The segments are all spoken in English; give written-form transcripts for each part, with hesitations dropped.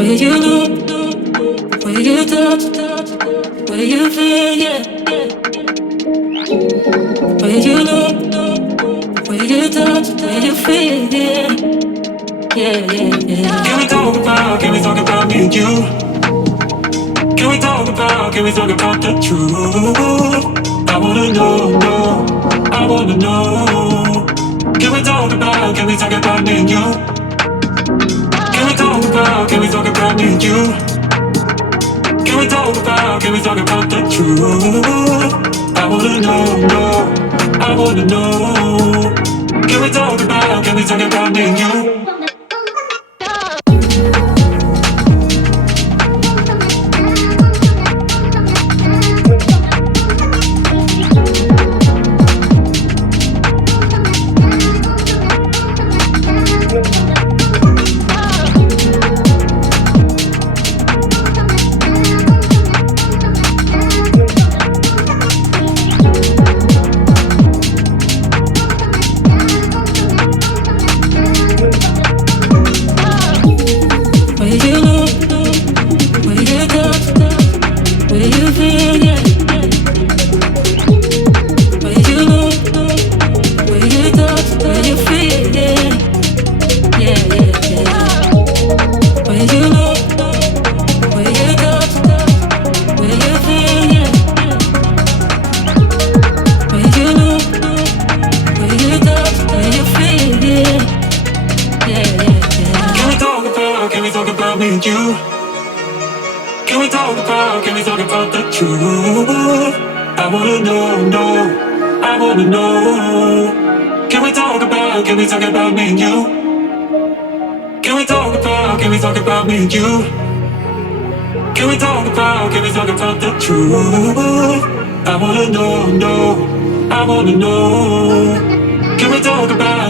Where you look, where you touch, where you feel, yeah. Where you look, where you touch, where you feel, yeah. Yeah, yeah, yeah. Can we talk about me and you? Can we talk about the truth? I wanna know, no, I wanna know. Can we talk about me and you? Can we talk about me and you? Can we talk about the truth? I wanna know, no, I wanna know. Can we talk about me and you?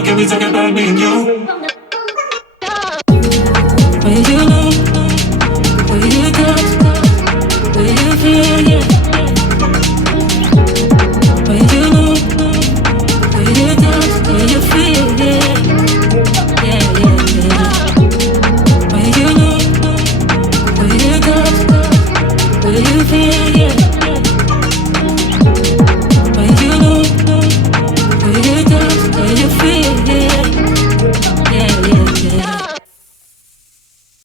Can we talk about me and you?